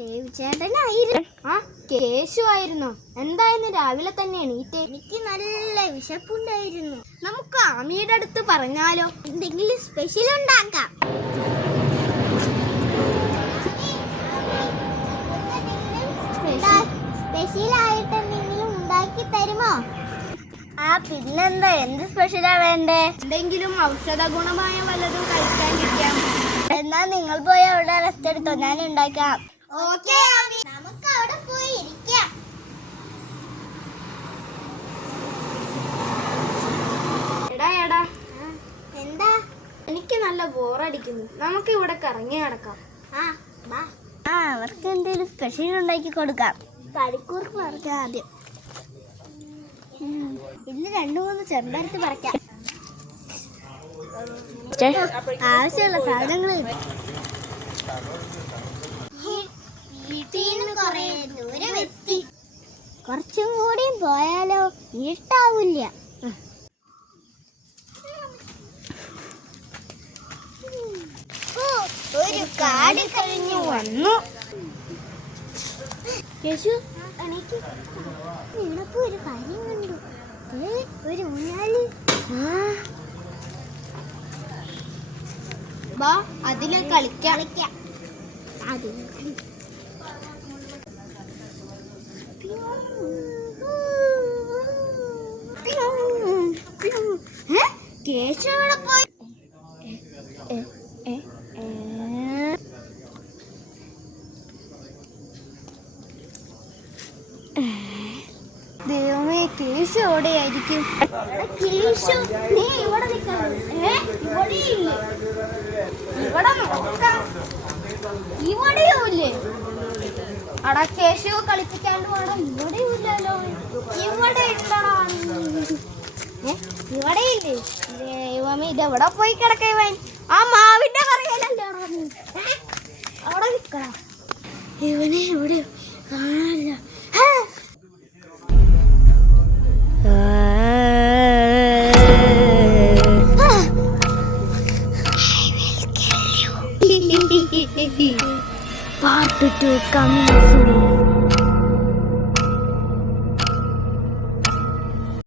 ദേവിച്ചേട്ടനായിരുന്നു. ആ കേശു ആയിരുന്നോ? എന്തായിരുന്നു രാവിലെ തന്നെ എണീറ്റേ? എനിക്ക് നല്ല വിശപ്പുണ്ടായിരുന്നു. നമുക്ക് ആമിയുടെ അടുത്ത് പറഞ്ഞാലോ? എന്തെങ്കിലും സ്പെഷ്യൽ ഉണ്ടാക്കാം. സ്പെഷ്യൽ ആയിട്ട് എന്തെങ്കിലും ഉണ്ടാക്കി തരുമോ? ആ പിന്നെന്താ, എന്ത് സ്പെഷ്യലാ വേണ്ടേ? എന്തെങ്കിലും ഔഷധ ഗുണമായ വല്ലതും കഴിക്കാൻ കിട്ടാം. എന്നാ നിങ്ങൾ പോയി അവിടെ റെസ്റ്റ് എടുത്തോ, ഞാൻ ഉണ്ടാക്കാം. ഓക്കേ, നമുക്ക് അവിടെ പോയി ഇരിക്കാം. എടാ എന്താ? എനിക്ക് നല്ല ബോറടിക്കുന്നു. നമുക്ക് ഇവിടെ കറങ്ങി നടക്കാം. അവർക്ക് എന്തെങ്കിലും സ്പെഷ്യൽ ഉണ്ടാക്കി കൊടുക്കാം. പണിക്കൂർക്ക് പറിക്കാം ആദ്യം. ഇന്ന് 2-3 ചെമ്പരത്തി പറിക്കാം. ആവശ്യമുള്ള സാധനങ്ങൾ കുറച്ചും കൂടിയും പോയാലോ? ഇഷ്ടാവില്ല. ഒരു കാട് കഴിഞ്ഞു വന്നു. യേശു നിനക്ക് ഒരു കാര്യം കണ്ടു. ഒരു ഊഞ്ഞാല്. ബാ, അതില് കളിക്കാം. കേശു എവിടെ പോയി? ദൈവമേ, കേശു എവിടെയായിരിക്കും? കേശു, നീ ഇവിടെ ഇവിടെ നോക്കാം. ഇവിടെയൂല്ലേ? അടാ കേശു കളിപ്പിക്കാണ്ട് വേണം. ഇവിടെയില്ലല്ലോ. ഇവിടെ ഉണ്ടടാ. ഇവിടെയില്ലേ? ദൈവമേ, ഇതെവിടെ പോയി കിടക്കവൻ? ആ മാവിന്റെ കറിയല്ലോ അവിടെ നിൽക്കണം. ഇവനെ ഇവിടെ കാണാനില്ല. Part 2 coming soon.